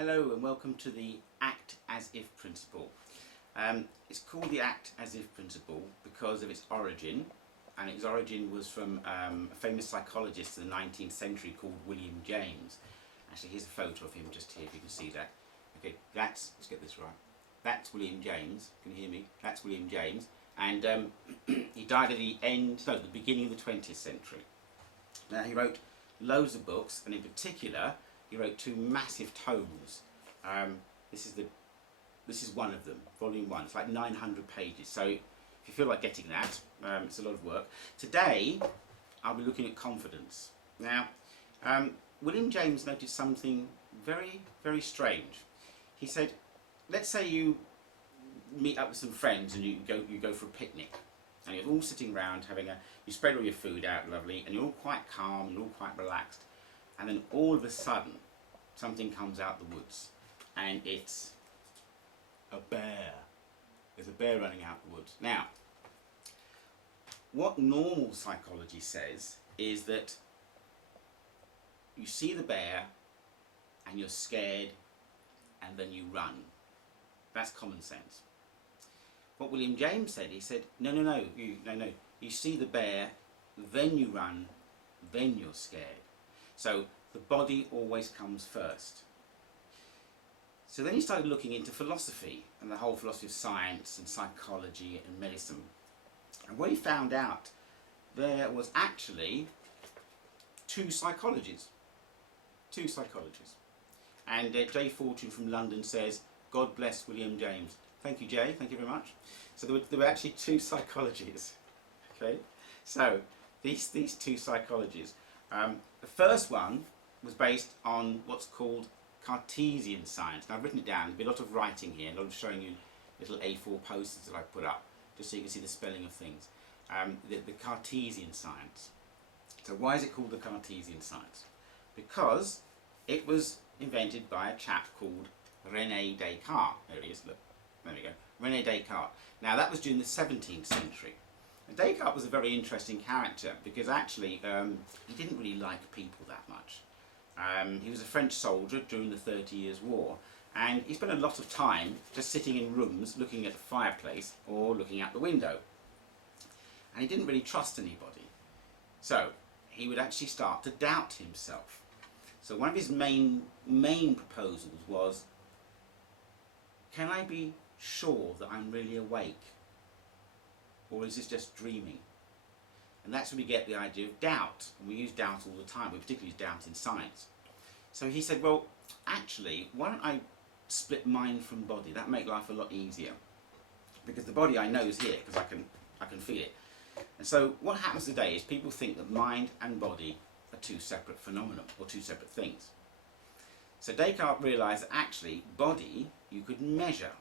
Hello and welcome to the act as if principle. It's called the act as if principle because of its origin, and its origin was from a famous psychologist in the 19th century called William James. Actually, here's a photo of him just here if you can see that. Okay, let's get this right. That's William James. Can you hear me? That's William James, and he died at the beginning of the 20th century. Now he wrote loads of books, and in particular he wrote two massive tomes. This is one of them, volume 1. It's like 900 pages. So if you feel like getting that, it's a lot of work. Today I'll be looking at confidence. Now, William James noticed something very, very strange. He said, let's say you meet up with some friends and you go for a picnic, and you're all sitting around you spread all your food out lovely, and you're all quite calm and all quite relaxed, and then all of a sudden something comes out the woods, and it's a bear. There's a bear running out the woods. Now, what normal psychology says is that you see the bear and you're scared and then you run. That's common sense. What William James said, he said, no, you see the bear, then you run, then you're scared. So the body always comes first. So then he started looking into philosophy and the whole philosophy of science and psychology and medicine. And what he found out, there was actually two psychologies. And Jay Fortune from London says, God bless William James. Thank you, Jay, thank you very much. So there were actually two psychologies. Okay, so these two psychologies. The first one was based on what's called Cartesian science. Now I've written it down. There'll be a lot of writing here, a lot of showing you little A4 posters that I put up, just so you can see the spelling of things. The Cartesian science. So why is it called the Cartesian science? Because it was invented by a chap called René Descartes. There he is, look. There we go. René Descartes. Now that was during the 17th century. And Descartes was a very interesting character because actually he didn't really like people that much. He was a French soldier during the 30 Years' War, and he spent a lot of time just sitting in rooms looking at the fireplace or looking out the window. And he didn't really trust anybody. So he would actually start to doubt himself. So one of his main proposals was, can I be sure that I'm really awake? Or is this just dreaming? And that's where we get the idea of doubt. And we use doubt all the time. We particularly use doubt in science. So he said, well, actually, why don't I split mind from body? That'd make life a lot easier. Because the body I know is here, because I can feel it. And so what happens today is people think that mind and body are two separate phenomena, or two separate things. So Descartes realised that actually, body, you could measure.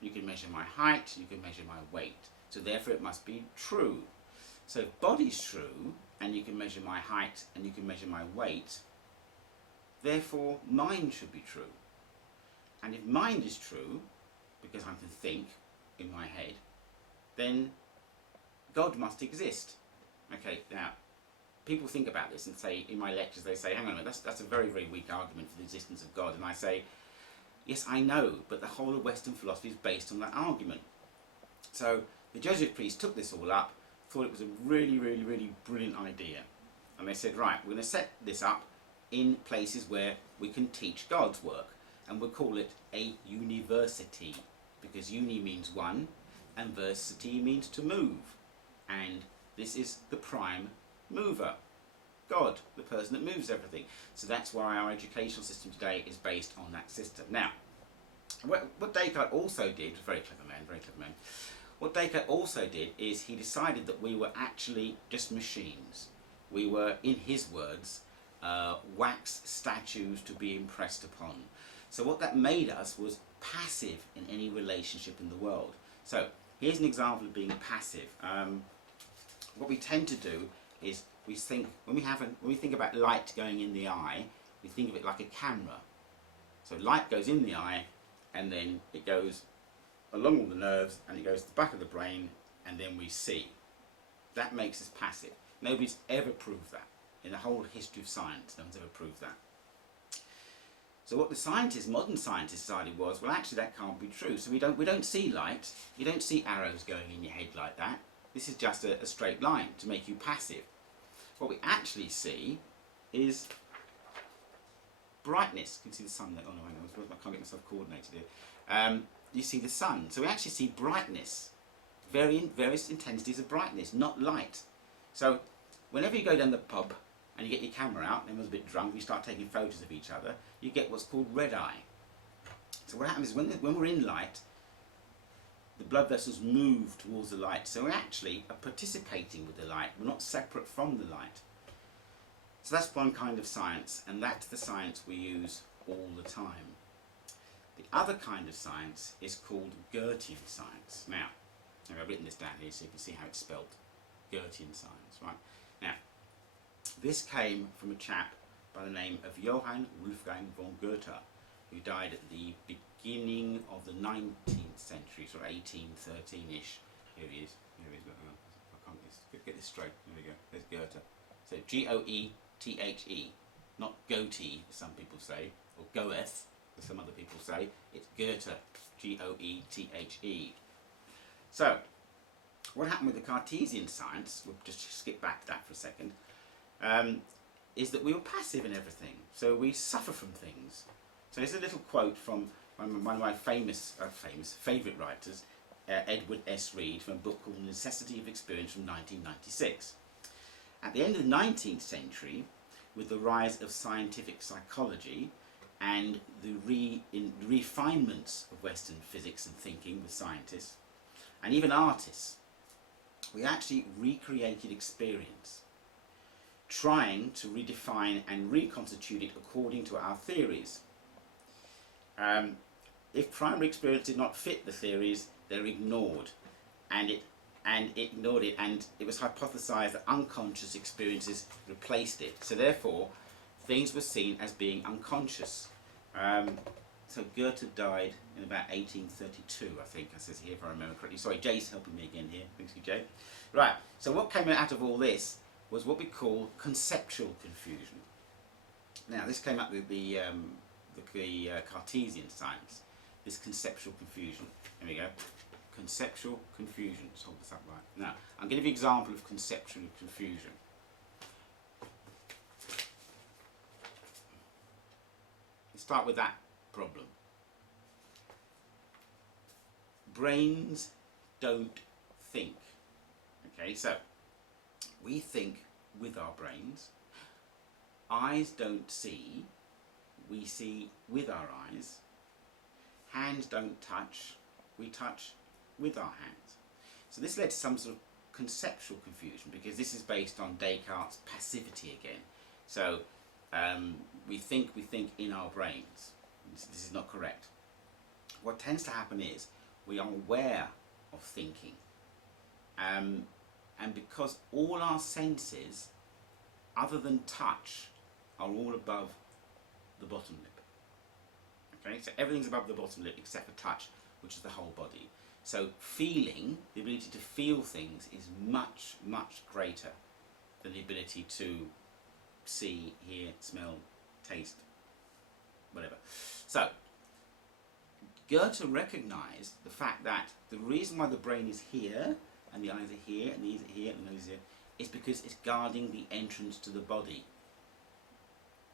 You can measure my height, you can measure my weight. So therefore it must be true. So if body's true, and you can measure my height, and you can measure my weight, therefore mind should be true. And if mind is true, because I can think in my head, then God must exist. Okay, now, people think about this and say, in my lectures, they say, hang on a minute, that's a very, very weak argument for the existence of God. And I say, yes, I know, but the whole of Western philosophy is based on that argument. So the Jesuit priests took this all up, thought it was a really, really, really brilliant idea. And they said, right, we're going to set this up in places where we can teach God's work. And we'll call it a university, because uni means one, and versity means to move. And this is the prime mover. God, the person that moves everything. So that's why our educational system today is based on that system. Now, what Descartes also did, very clever man, what Descartes also did is he decided that we were actually just machines. We were, in his words, wax statues to be impressed upon. So what that made us was passive in any relationship in the world. So here's an example of being passive. What we tend to do is we think, when we think about light going in the eye, we think of it like a camera. So light goes in the eye, and then it goes along all the nerves, and it goes to the back of the brain, and then we see. That makes us passive. Nobody's ever proved that. In the whole history of science, no one's ever proved that. So what the scientists, modern scientists, decided was, well, actually that can't be true. So we don't see light. You don't see arrows going in your head like that. This is just a straight line to make you passive. What we actually see is brightness. You can see the sun there. Oh no, I can't get myself coordinated here. You see the sun. So we actually see brightness. Various intensities of brightness, not light. So whenever you go down the pub and you get your camera out, and everyone's a bit drunk, you start taking photos of each other, you get what's called red eye. So what happens is when we're in light, the blood vessels move towards the light. So we actually are participating with the light. We're not separate from the light. So that's one kind of science, and that's the science we use all the time. The other kind of science is called Goethean science. Now, I've written this down here so you can see how it's spelled. Goethean science, right? Now, this came from a chap by the name of Johann Wolfgang von Goethe, who died at the beginning of the 19th century, sort of 1813-ish. Here he is. I can't get this straight. There we go. There's Goethe. So Goethe, not Goethe, as some people say, or Goeth, as some other people say. It's Goethe, Goethe. So, what happened with the Cartesian science, we'll just skip back to that for a second, is that we were passive in everything. So we suffer from things. So here's a little quote from one of my favourite writers, Edward S. Reed, from a book called The Necessity of Experience from 1996. At the end of the 19th century, with the rise of scientific psychology and the refinements of Western physics and thinking with scientists, and even artists, we actually recreated experience, trying to redefine and reconstitute it according to our theories. If primary experience did not fit the theories, they're ignored, and it was hypothesized that unconscious experiences replaced it. So therefore, things were seen as being unconscious. So Goethe died in about 1832, I think, it says here, if I remember correctly. Sorry, Jay's helping me again here. Thanks you, Jay. Right, so what came out of all this was what we call conceptual confusion. Now, this came up with the Cartesian science, this conceptual confusion. Here we go. Conceptual confusion. Let's hold this up right. Now, I'm going to give you an example of conceptual confusion. Let's start with that problem. Brains don't think. Okay, so we think with our brains. Eyes don't see. We see with our eyes. Hands don't touch. We touch with our hands. So this led to some sort of conceptual confusion, because this is based on Descartes' passivity again. So we think in our brains. This is not correct. What tends to happen is we are aware of thinking, and because all our senses, other than touch, are all above the bottom lip. Okay, so everything's above the bottom lip except for touch, which is the whole body. So feeling, the ability to feel things, is much, much greater than the ability to see, hear, smell, taste, whatever. So Goethe recognised the fact that the reason why the brain is here, and the eyes are here, and the ears are here, and the nose is here, is because it's guarding the entrance to the body,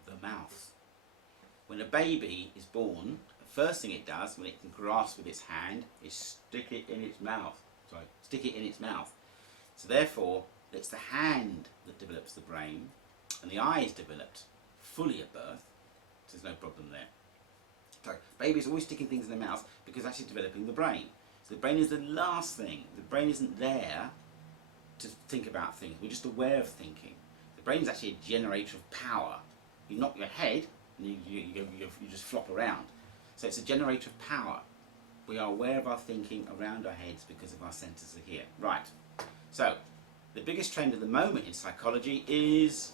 the mouth. When a baby is born, the first thing it does when it can grasp with its hand is stick it in its mouth. So therefore, it's the hand that develops the brain, and the eye is developed fully at birth, so there's no problem there. So babies are always sticking things in their mouth because it's actually developing the brain. So the brain is the last thing. The brain isn't there to think about things. We're just aware of thinking. The brain is actually a generator of power. You knock your head and you just flop around. So it's a generator of power. We are aware of our thinking around our heads because of our senses are here. Right. So the biggest trend at the moment in psychology is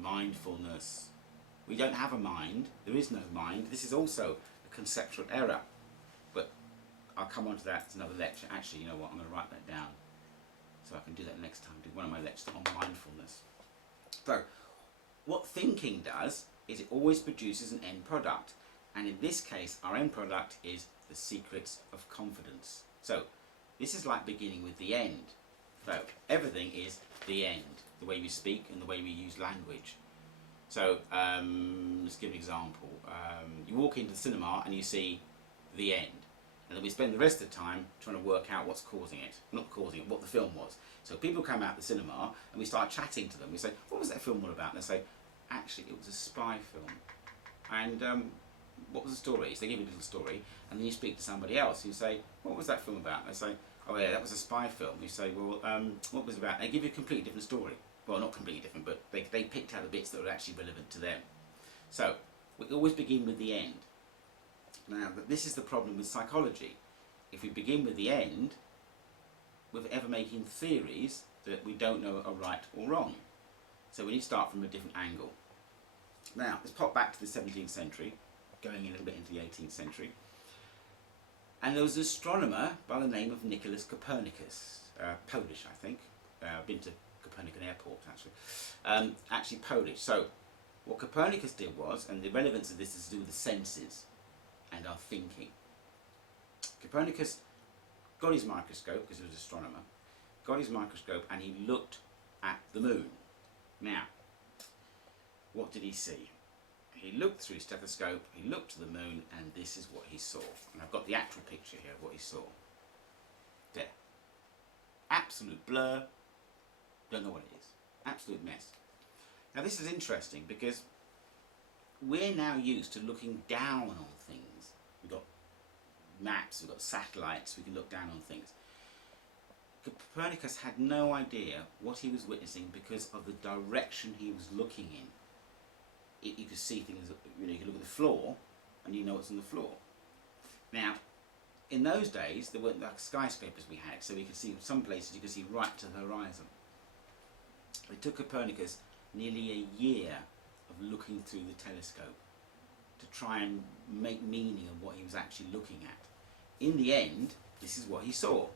mindfulness. We don't have a mind. There is no mind. This is also a conceptual error. But I'll come on to that in another lecture. Actually, you know what? I'm going to write that down so I can do that next time. Do one of my lectures on mindfulness. So, what thinking does is it always produces an end product. And in this case, our end product is the secrets of confidence. So this is like beginning with the end. So everything is the end, the way we speak and the way we use language. So let's give an example. You walk into the cinema and you see the end. And then we spend the rest of the time trying to work out what's causing it. Not causing it, what the film was. So people come out the cinema and we start chatting to them. We say, what was that film all about? And they say, actually it was a spy film. And what was the story? So they give you a little story, and then you speak to somebody else. You say, what was that film about? And they say, oh yeah, that was a spy film. You say, well, what was it about? They give you a completely different story. Well, not completely different, but they picked out the bits that were actually relevant to them. So we always begin with the end. Now, this is the problem with psychology. If we begin with the end, we're ever making theories that we don't know are right or wrong. So we need to start from a different angle. Now, let's pop back to the 17th century, going in a little bit into the 18th century. And there was an astronomer by the name of Nicholas Copernicus, Polish, I think. I've been to Copernican Airport, actually Polish. So what Copernicus did was, and the relevance of this is to do with the senses and our thinking. Copernicus got his microscope, because he was an astronomer, got his microscope and he looked at the moon. Now, what did he see? He looked through his stethoscope, he looked to the moon, and this is what he saw. And I've got the actual picture here of what he saw. There. Absolute blur. Don't know what it is. Absolute mess. Now this is interesting because we're now used to looking down on things. We've got maps, we've got satellites, we can look down on things. Copernicus had no idea what he was witnessing because of the direction he was looking in. You could see things, you could look at the floor and you know what's on the floor. Now, in those days, there weren't like skyscrapers we had, so we could see some places you could see right to the horizon. It took Copernicus nearly a year of looking through the telescope to try and make meaning of what he was actually looking at. In the end, this is what he saw.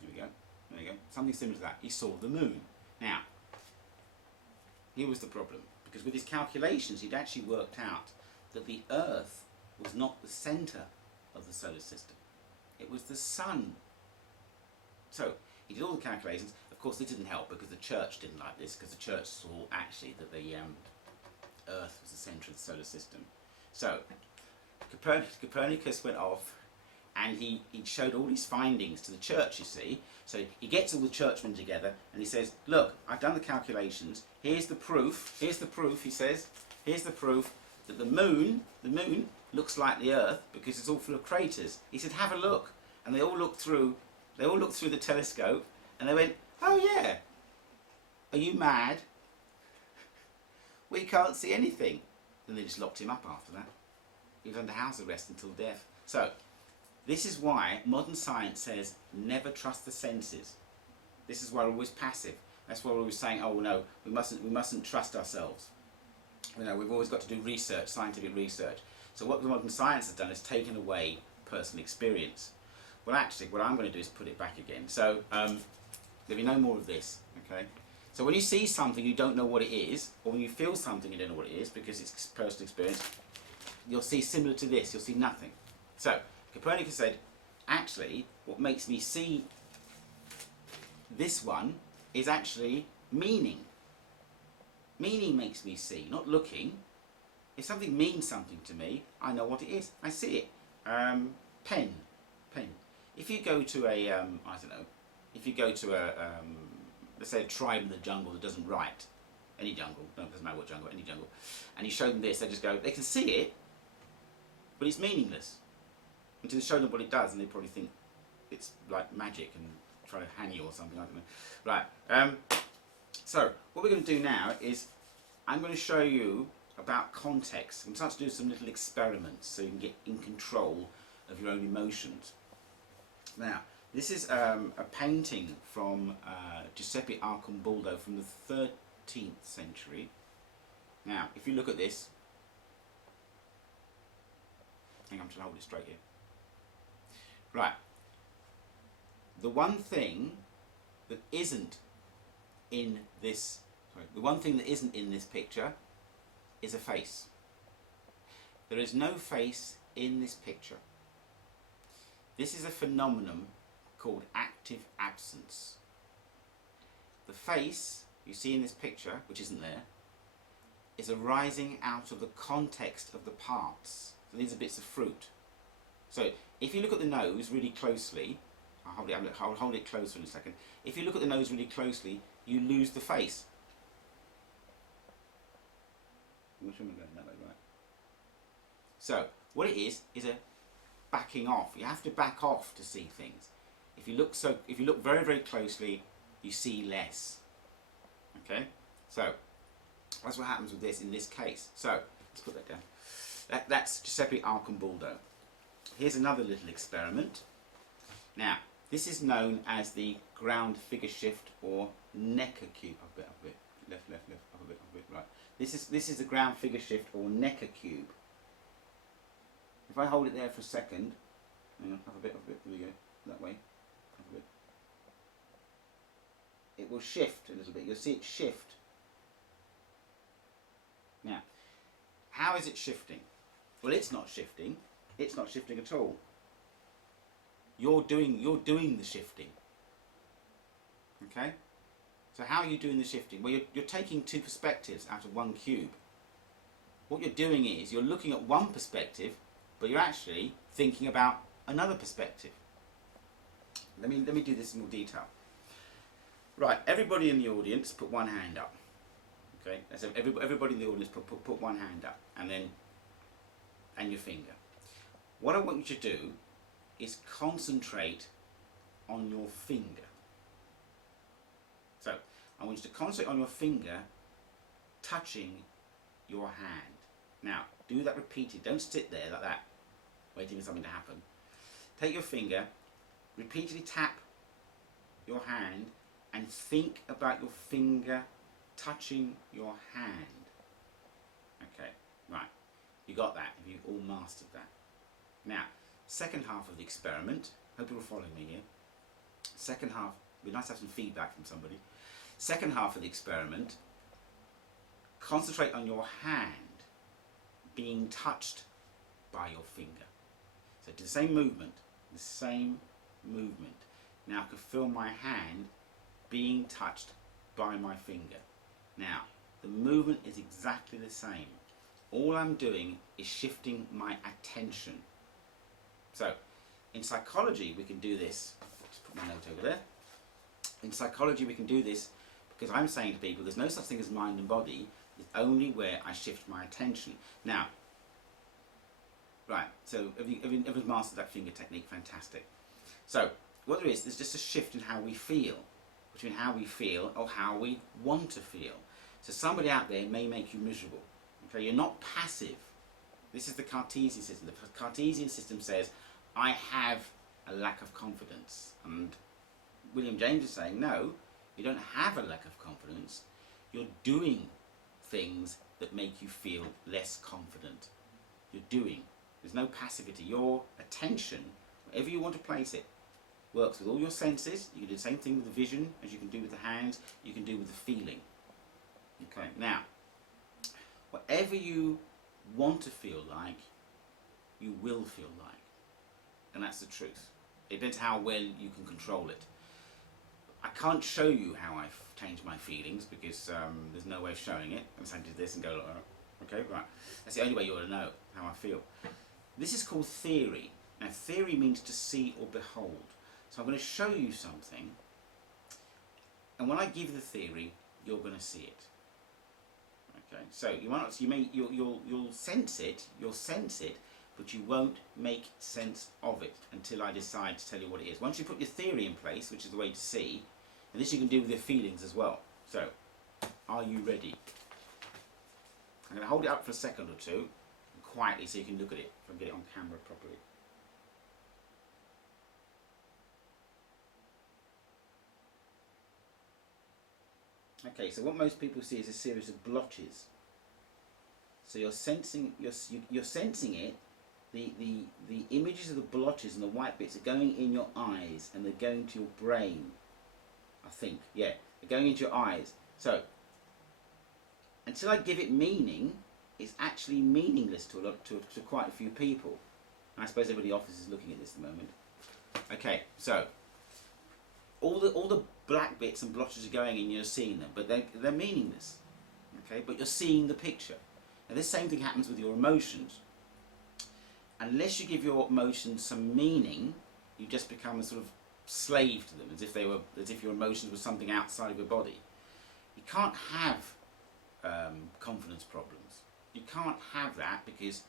Here we go. There you go. Something similar to that. He saw the moon. Now, here was the problem. Because with his calculations, he'd actually worked out that the Earth was not the centre of the solar system. It was the sun. So, he did all the calculations. Of course, this didn't help because the church didn't like this, because the church saw actually that the Earth was the centre of the solar system. So, Copernicus went off and he showed all his findings to the church, you see. So he gets all the churchmen together and he says, look, I've done the calculations, here's the proof, he says, here's the proof that the moon looks like the Earth because it's all full of craters. He said, have a look. And they all looked through the telescope and they went, oh yeah, are you mad? We can't see anything. Then they just locked him up after that. He was under house arrest until death. So, this is why modern science says never trust the senses. This is why we're always passive. That's why we're always saying, oh no, we mustn't trust ourselves. We've always got to do research, scientific research. So what the modern science has done is taken away personal experience. Well actually, what I'm going to do is put it back again. So there'll be no more of this, okay? So when you see something you don't know what it is, or when you feel something you don't know what it is because it's personal experience, you'll see similar to this, you'll see nothing. So Copernicus said, actually, what makes me see this one is actually meaning. Meaning makes me see, not looking. If something means something to me, I know what it is. I see it. Pen. If you go to a, let's say a tribe in the jungle that doesn't write, any jungle, no, it doesn't matter what jungle, any jungle, and you show them this, they just go, they can see it, but it's meaningless. Until you show them what it does, and they probably think it's like magic and try to hang you or something, I don't know. Right, so what we're going to do now is I'm going to show you about context. I'm going to start to do some little experiments so you can get in control of your own emotions. Now, this is a painting from Giuseppe Arcimboldo from the 13th century. Now, if you look at this, I think I'm trying to hold it straight here. Right, the one thing that isn't in this, the one thing that isn't in this picture is a face. There is no face in this picture. This is a phenomenon called active absence. The face you see in this picture, which isn't there, is arising out of the context of the parts. So these are bits of fruit. So if you look at the nose really closely, I'll hold it close for a second. If you look at the nose really closely, you lose the face. Which one am I going that way, right? So what it is a backing off. You have to back off to see things. If you look very, very closely, you see less. Okay? So that's what happens with this in this case. So let's put that down. That's Giuseppe Arcamboldo. Here's another little experiment. Now, this is known as the ground figure shift or Necker cube. Up a bit, left, up a bit, right. This is the ground figure shift or Necker cube. If I hold it there for a second, hang on, up a bit, there we go, that way, up a bit. It will shift a little bit. You'll see it shift. Now, how is it shifting? Well, it's not shifting. It's not shifting at all. You're doing the shifting. Okay? So how are you doing the shifting? Well, you're taking two perspectives out of one cube. What you're doing is you're looking at one perspective, but you're actually thinking about another perspective. Let me do this in more detail. Right, everybody in the audience put one hand up. Okay, so everybody in the audience put one hand up, and your finger. What I want you to do is concentrate on your finger. So I want you to concentrate on your finger touching your hand. Now do that repeatedly. Don't sit there like that waiting for something to happen. Take your finger, repeatedly tap your hand, and think about your finger touching your hand. Okay, right. You got that? Have you all mastered that? Now, second half of the experiment. Hope you're following me here. Second half. It'd be nice to have some feedback from somebody. Second half of the experiment. Concentrate on your hand being touched by your finger. So do the same movement. The same movement. Now I can feel my hand being touched by my finger. Now, the movement is exactly the same. All I'm doing is shifting my attention. So, in psychology we can do this. Let's put my note over there. In psychology we can do this because I'm saying to people there's no such thing as mind and body, it's only where I shift my attention. Now, right, so everyone's mastered that finger technique, fantastic. So, what there's just a shift in how we feel, between how we feel or how we want to feel. So somebody out there may make you miserable. Okay, you're not passive. This is the Cartesian system. The Cartesian system says, I have a lack of confidence. And William James is saying, no, you don't have a lack of confidence. You're doing things that make you feel less confident. You're doing. There's no passivity. Your attention, wherever you want to place it, works with all your senses. You can do the same thing with the vision as you can do with the hands, you can do with the feeling. Okay, now, whatever you want to feel like, you will feel like. And that's the truth. It depends how well you can control it. I can't show you how I've changed my feelings because there's no way of showing it. I'm saying do this and go like that. Okay, right. That's the only way you ought to know how I feel. This is called theory. Now, theory means to see or behold. So I'm going to show you something, and when I give the theory, you're going to see it. Okay. So you'll sense it, but you won't make sense of it until I decide to tell you what it is. Once you put your theory in place, which is the way to see, and this you can do with your feelings as well. So, are you ready? I'm going to hold it up for a second or two, quietly, so you can look at it. If I can get it on camera properly. Okay, so what most people see is a series of blotches. So you're sensing it. The images of the blotches and the white bits are going in your eyes and they're going to your brain. I think, yeah, they're going into your eyes. So until I give it meaning, is actually meaningless to quite a few people. And I suppose everybody in the office is looking at this at the moment. Okay, so all the black bits and blotches are going in, you're seeing them, but they're meaningless. Okay, but you're seeing the picture. Now this same thing happens with your emotions. Unless you give your emotions some meaning, you just become a sort of slave to them, as if your emotions were something outside of your body. You can't have confidence problems. You can't have that because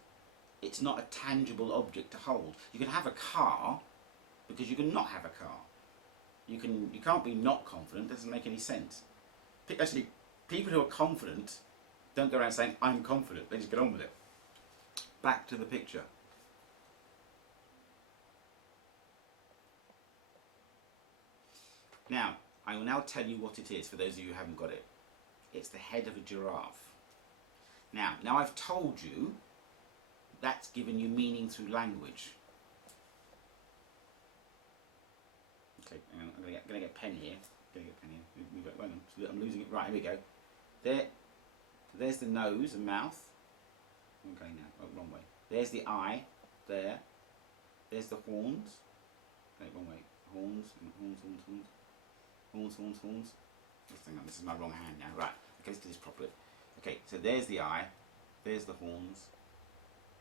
it's not a tangible object to hold. You can have a car because you can not have a car. You can't be not confident. It doesn't make any sense. Actually, people who are confident don't go around saying, I'm confident. They just get on with it. Back to the picture. Now, I will now tell you what it is for those of you who haven't got it. It's the head of a giraffe. Now I've told you that's given you meaning through language. Okay, hang on, I'm going to get a pen here. I'm losing it. Right, here we go. There's the nose and mouth. I'm going now. Oh, wrong way. There's the eye. There. There's the horns. Okay, wrong way. Horns. Horns. Hang on, this is my wrong hand now. Right. Okay, let's do this properly. Okay, so there's the eye. There's the horns.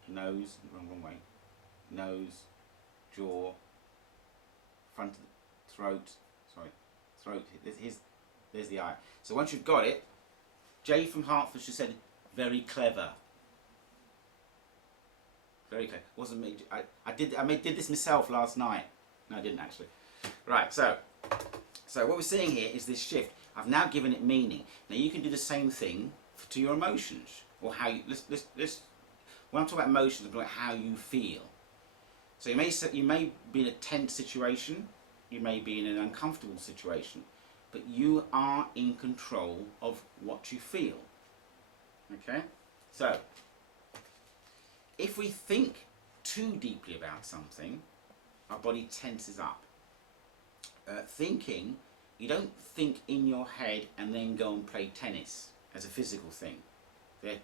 Nose. Wrong way. Nose. Jaw. Front of the throat. Sorry. Throat. There's the eye. So once you've got it, Jay from Hertfordshire said, very clever. Very clever. Wasn't me. I did this myself last night. No, I didn't actually. Right. So what we're seeing here is this shift. I've now given it meaning. Now you can do the same thing to your emotions, or how you. When I'm talking about emotions, I'm talking about how you feel. So you may be in a tense situation. You may be in an uncomfortable situation. But you are in control of what you feel. Okay? So, if we think too deeply about something, our body tenses up. Thinking, you don't think in your head and then go and play tennis as a physical thing. They're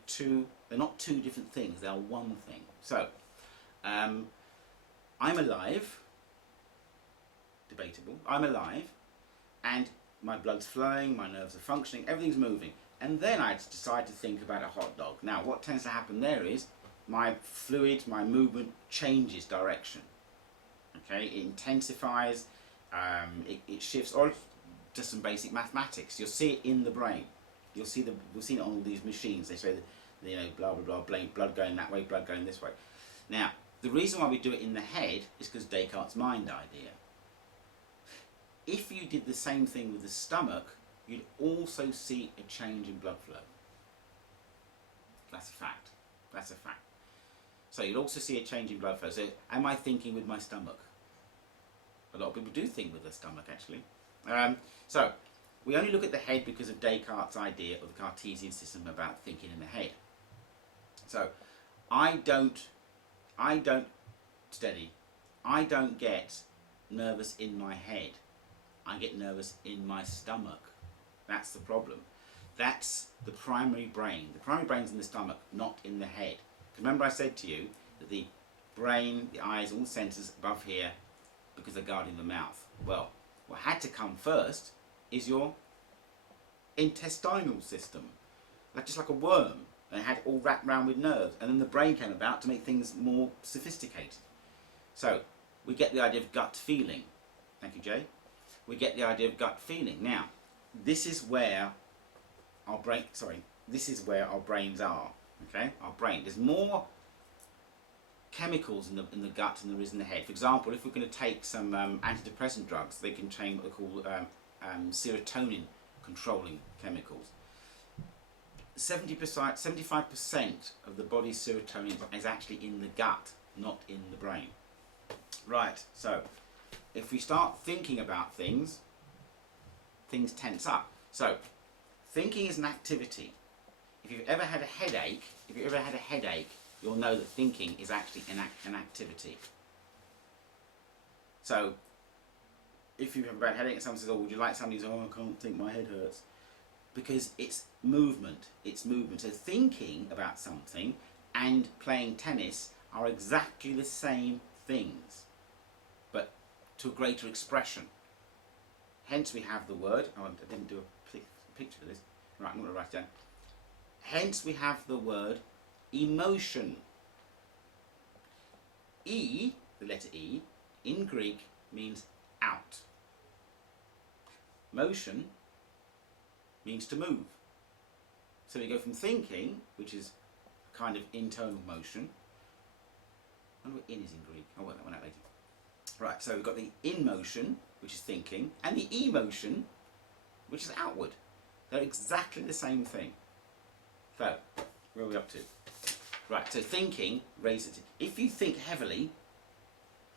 not two different things, they are one thing. So, I'm alive, debatable, I'm alive, and my blood's flowing, my nerves are functioning, everything's moving. And then I decide to think about a hot dog. Now, what tends to happen there is my fluid, my movement changes direction. Okay, it intensifies, it shifts, or just some basic mathematics. You'll see it in the brain. We've seen it on all these machines. They say that, blah blah blah, blood going that way, blood going this way. Now, the reason why we do it in the head is because Descartes' mind idea. If you did the same thing with the stomach, you'd also see a change in blood flow. That's a fact. That's a fact. So you'd also see a change in blood flow. So am I thinking with my stomach? A lot of people do think with their stomach, actually. So we only look at the head because of Descartes' idea of the Cartesian system about thinking in the head. So I don't get nervous in my head. I get nervous in my stomach. That's the problem. That's the primary brain. The primary brain's in the stomach, not in the head. Remember I said to you that the brain, the eyes, all senses above here because they're guarding the mouth. Well, what had to come first is your intestinal system. Just like a worm. And it had it all wrapped around with nerves. And then the brain came about to make things more sophisticated. So, we get the idea of gut feeling. Thank you, Jay. We get the idea of gut feeling. Now, this is where our brains are. Okay, our brain. There's more chemicals in the gut than there is in the head. For example, if we're going to take some antidepressant drugs, they contain what they call serotonin controlling chemicals. 75% of the body's serotonin is actually in the gut, not in the brain. Right, so if we start thinking about things, things tense up. So, thinking is an activity. If you've ever had a headache, you'll know that thinking is actually an activity. So, if you've had a bad headache and someone says, oh, would you like something? Oh, I can't think, my head hurts. because it's movement. It's movement. So thinking about something and playing tennis are exactly the same things, but to a greater expression. Hence we have the word, oh, I didn't do a picture of this. Right, I'm going to write it down. Hence we have the word emotion. E, the letter E, in Greek means out. Motion means to move. So we go from thinking, which is a kind of internal motion. I wonder what in is in Greek. I'll work that one out later. Right, so we've got the in motion, which is thinking, and the emotion, which is outward. They're exactly the same thing. So, where are we up to? Right, so thinking raises it. If you think heavily,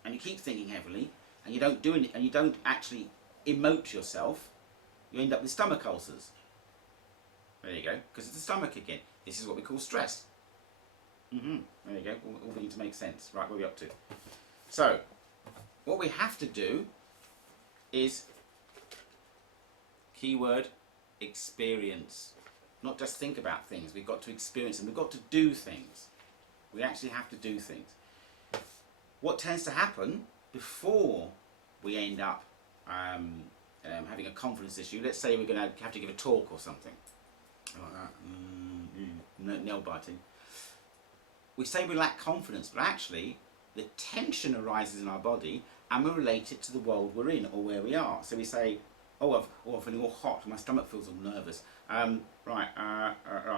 and you keep thinking heavily, and you don't do it, and you don't actually emote yourself, you end up with stomach ulcers. There you go, because it's the stomach again. This is what we call stress. There you go, all beginning to make sense. Right, where are we up to? So, what we have to do is, keyword, experience. Not just think about things, we've got to experience them, we've got to do things. We actually have to do things. What tends to happen before we end up having a confidence issue, let's say we're going to have to give a talk or something, like that, nail biting. We say we lack confidence, but actually the tension arises in our body and we relate it to the world we're in or where we are. So we say, I'm feeling all hot, my stomach feels all nervous. Right,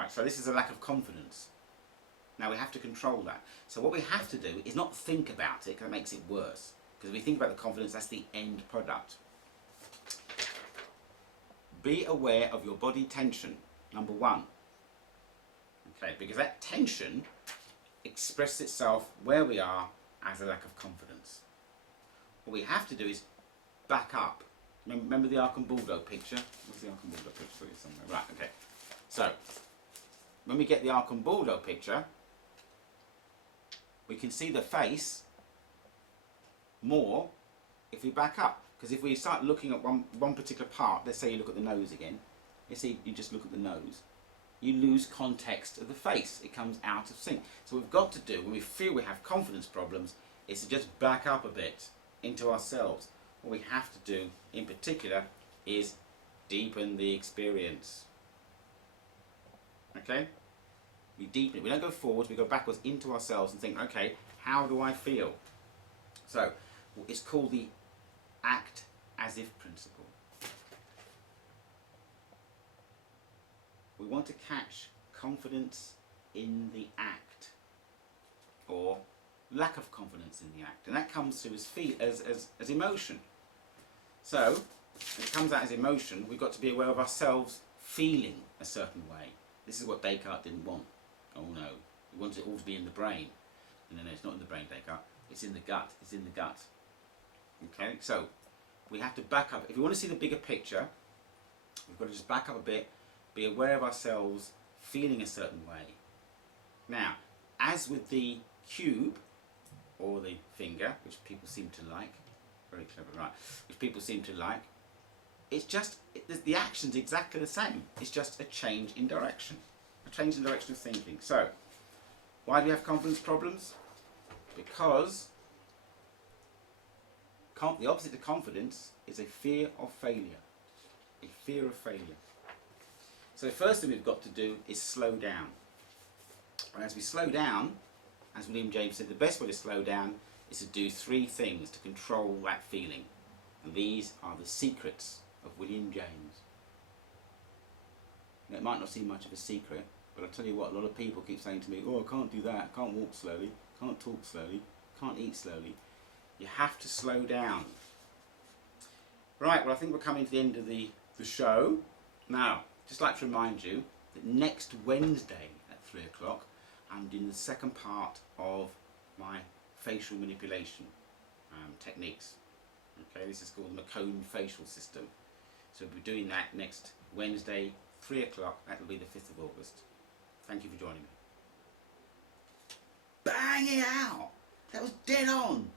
so this is a lack of confidence. Now we have to control that. So what we have to do is not think about it, because that makes it worse. Because if we think about the confidence, that's the end product. Be aware of your body tension, number one. Okay, because that tension expresses itself where we are as a lack of confidence. What we have to do is back up. Remember the Arkham Bulldog picture? What's the Arkham Bulldog picture? Put it somewhere. Right, okay. So, when we get the Arkham Bulldog picture, we can see the face more if we back up. Because if we start looking at one particular part, let's say you look at the nose again, let's say you just look at the nose, you lose context of the face. It comes out of sync. So what we've got to do when we feel we have confidence problems is to just back up a bit into ourselves. What we have to do in particular is deepen the experience. Okay? We deepen it. We don't go forwards, we go backwards into ourselves and think, okay, how do I feel? So, it's called the act as if principle. We want to catch confidence in the act, or lack of confidence in the act, and that comes through as emotion. So, when it comes out as emotion, we've got to be aware of ourselves feeling a certain way. This is what Descartes didn't want. Oh no, he wanted it all to be in the brain. No, it's not in the brain, Descartes. It's in the gut. It's in the gut. Okay, so we have to back up. If we want to see the bigger picture, we've got to just back up a bit, be aware of ourselves feeling a certain way. Now, as with the cube, or the finger, which people seem to like, very clever, right, which people seem to like, it's just, the action's exactly the same. It's just a change in direction. A change in direction of thinking. So, why do we have confidence problems? Because the opposite to confidence is a fear of failure. A fear of failure. So the first thing we've got to do is slow down. And as we slow down, as William James said, the best way to slow down is to do 3 things to control that feeling. And these are the secrets of William James. Now, it might not seem much of a secret, but I'll tell you what, a lot of people keep saying to me, oh, I can't do that, I can't walk slowly, can't talk slowly, can't eat slowly. You have to slow down. Right, well, I think we're coming to the end of the show. Now, just like to remind you that next Wednesday at 3 o'clock, I'm doing the second part of my facial manipulation techniques. Okay, this is called the McKone facial system. So we'll be doing that next Wednesday, 3 o'clock. That will be the 5th of August. Thank you for joining me. Bang it out! That was dead on!